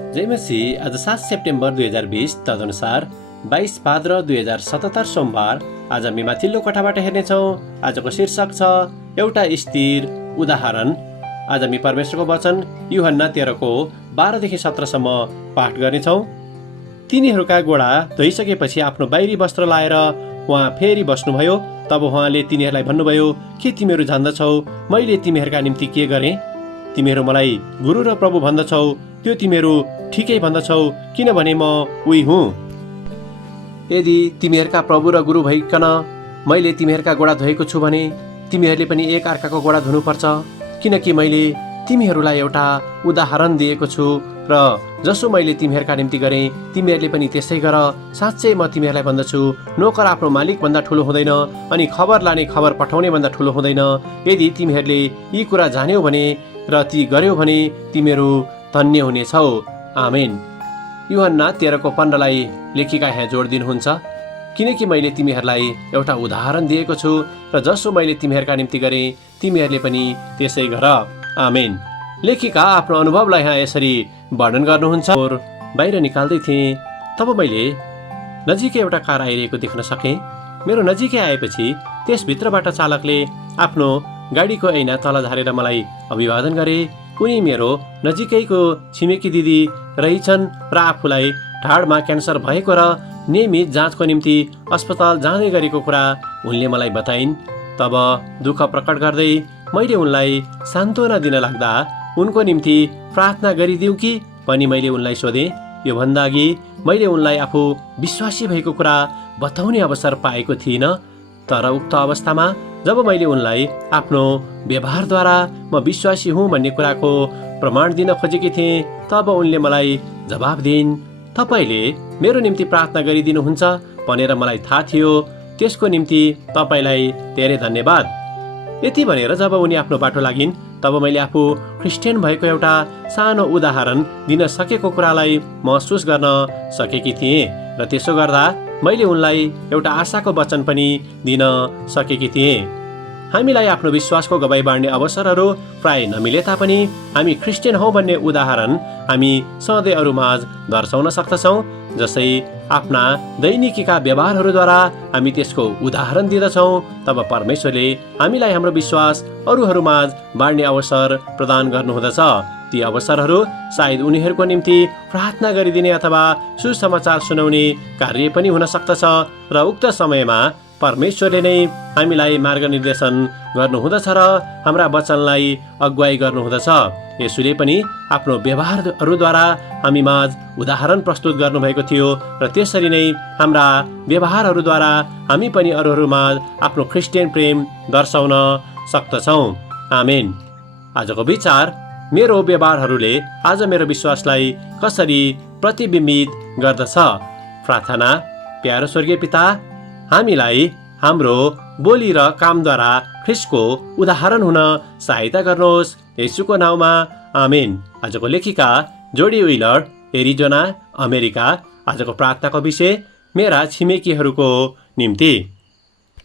जय मसीह। आज 7 सेप्टेम्बर 2020 तदनुसार 22 भाद्र 2077 सोमबार। आज हामी माथिल्लो कोठाबाट हेर्नेछौँ। आजको शीर्षक छ एउटा स्थिर उदाहरण। आज हामी परमेश्वरको वचन यूहन्ना 13को 12देखि 17सम्म पाठ गर्नेछौँ। तिनीहरूका गोडा धोइसकेपछि आफ्नो बाहिरी वस्त्र लाएर उहाँ फेरि बस्नुभयो। तब उहाँले तिनीहरूलाई भन्नुभयो, के तिमीहरू जान्दछौ मैले तिमीहरूका निम्ति के गरेँ? तिमीहरू मलाई गुरु र प्रभु भन्दछौ, त्यो तिमीहरू ठिकै भन्दछौ, किनभने म उही हुँ। यदि तिमीहरूका प्रभु र गुरु भइकन मैले तिमीहरूका गोडा धोएको छु भने तिमीहरूले पनि एक अर्काको गोडा धुनुपर्छ। किनकि मैले तिमीहरूलाई एउटा उदाहरण दिएको छु र जसो मैले तिमीहरूका निम्ति गरेँ तिमीहरूले पनि त्यसै गर। साँच्चै म तिमीहरूलाई भन्दछु, नोकर आफ्नो मालिकभन्दा ठुलो हुँदैन अनि खबर लाने खबर पठाउने भन्दा ठुलो हुँदैन। यदि तिमीहरूले यी कुरा जान्यौ भने र ती गर्यौ भने तिमीहरू धन्य हुनेछौ। आमेन। यूहन्ना 13को 15लाई लेखिका यहाँ जोड दिनुहुन्छ, किनकि मैले तिमीहरूलाई एउटा उदाहरण दिएको छु र जसो मैले तिमीहरूका निम्ति गरेँ तिमीहरूले पनि त्यसै गर। आमेन। लेखिका आफ्नो अनुभवलाई यहाँ यसरी वर्णन गर्नुहुन्छ। बाहिर निकाल्दै थिएँ तब मैले नजिकै एउटा कार आइरहेको देख्न सकेँ। मेरो नजिकै आएपछि त्यसभित्रबाट चालकले आफ्नो गाडीको ऐना तल झारेर मलाई अभिवादन गरे। उनी मेरो नजिकैको छिमेकी दिदी रहेछन् र आफूलाई ढाडमा क्यान्सर भएको र नियमित जाँचको निम्ति अस्पताल जाँदै गरेको कुरा उनले मलाई बताइन्। तब दुःख प्रकट गर्दै मैले उनलाई सान्त्वना दिन लाग्दा उनको निम्ति प्रार्थना गरिदिउँ कि पनि मैले उनलाई सोधेँ। योभन्दा अघि मैले उनलाई आफू विश्वासी भएको कुरा बताउने अवसर पाएको थिइनँ। तर उक्त अवस्थामा जब मैले उनलाई आफ्नो व्यवहारद्वारा म विश्वासी हुँ भन्ने कुराको प्रमाण दिन खोजेकी थिएँ, तब उनले मलाई जवाब दिइन्, तपाईँले मेरो निम्ति प्रार्थना गरिदिनुहुन्छ भनेर मलाई थाहा थियो। त्यसको निम्ति तपाईँलाई धेरै धन्यवाद। यति भनेर जब उनी आफ्नो बाटो लागिन् तब मैले आफू क्रिस्चियन भएको एउटा सानो उदाहरण दिन सकेको कुरालाई महसुस गर्न सकेकी थिएँ र त्यसो गर्दा मैले उनलाई एउटा आशाको वचन पनि दिन सकेकी थिएँ। हामीलाई आफ्नो विश्वासको गवाई बाँड्ने अवसरहरू प्राय नमिले तापनि हामी क्रिस्चियन हौँ भन्ने उदाहरण हामी सधैँ अरूमाझ दर्शाउन सक्दछौँ। जसै आफ्ना दैनिकीका व्यवहारहरूद्वारा हामी त्यसको उदाहरण दिँदछौँ, तब परमेश्वरले हामीलाई हाम्रो विश्वास अरूहरूमाझ बाँड्ने अवसर प्रदान गर्नुहुँदछ। ती अवसरहरू सायद उनीहरूको निम्ति प्रार्थना गरिदिने अथवा सुसमाचार सुनाउने कार्य पनि हुन सक्दछ र उक्त समयमा परमेश्वरले नै हामीलाई मार्गनिर्देशन गर्नुहुँदछ र हाम्रा वचनलाई अगुवाई गर्नुहुँदछ। यसुले पनि आफ्नो व्यवहारहरूद्वारा हामीमाझ उदाहरण प्रस्तुत गर्नुभएको थियो र त्यसरी नै हाम्रा व्यवहारहरूद्वारा हामी पनि अरूहरूमाझ आफ्नो क्रिस्चियन प्रेम दर्शाउन सक्दछौँ। आमेन। आजको विचार, मेरो व्यवहारहरूले आज मेरो विश्वासलाई कसरी प्रतिबिम्बित गर्दछ? प्रार्थना। प्यारो स्वर्गीय पिता, हामीलाई हाम्रो बोली र कामद्वारा ख्रिस्टको उदाहरण हुन सहायता गर्नुहोस्, येशूको नाउँमा। आमेन। आजको लेखिका जोडी विलर, एरिजोना, अमेरिका। आजको प्रार्थनाको विषय मेरा छिमेकीहरूको निम्ति।